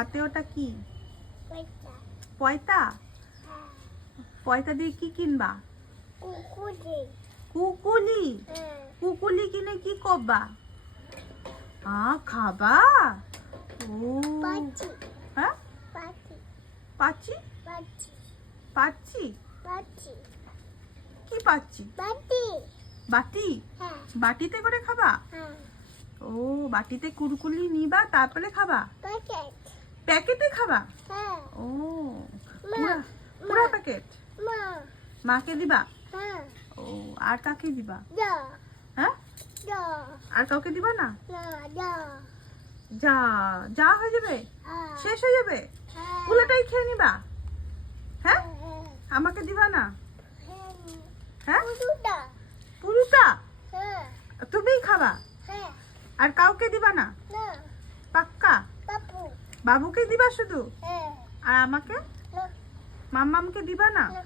হাতে ওটা কি? পয়সা। পয়তা। হ্যাঁ। পয়তা দিয়ে কি কিনবা? কুকুরি। কুকুলি। হ্যাঁ। কুকুলি কিনে কি করবা? খাবা? ও পাচ্ছি। হ্যাঁ, পাচ্ছি। পাচ্ছি পাচ্ছি। পাচ্ছি পাচ্ছি। কি পাচ্ছি? বাটি। বাটি। হ্যাঁ। বাটিতে করে খাবা? হ্যাঁ। ও বাটিতে কুরকুলি নিবা তারপরে খাবা? প্যাকেট। প্যাকেটে খাবা? হ্যাঁ। ও মা। পুরা প্যাকেট। মা। মাকে দিবা? হ্যাঁ। ও আর কাকে দিবা? যা। হ্যাঁ, যা। আর কাউকে দিবা না? না, যা। যা যা হয়ে যাবে, হ্যাঁ। শেষ হয়ে যাবে, হ্যাঁ। পুরোটাই খেয়ে নিবা? হ্যাঁ, হ্যাঁ। আমাকে দিবা না? হ্যাঁ। হ্যাঁ, পুরোটা। পুরোটা হ্যাঁ। তুমিই খাবা, হ্যাঁ। আর কাউকে দিবা না? না। পাক্কা? পাপু। বাবুকে দিবা শুধু, হ্যাঁ। আর আমাকে না। মাম্মামকে দিবা না? না।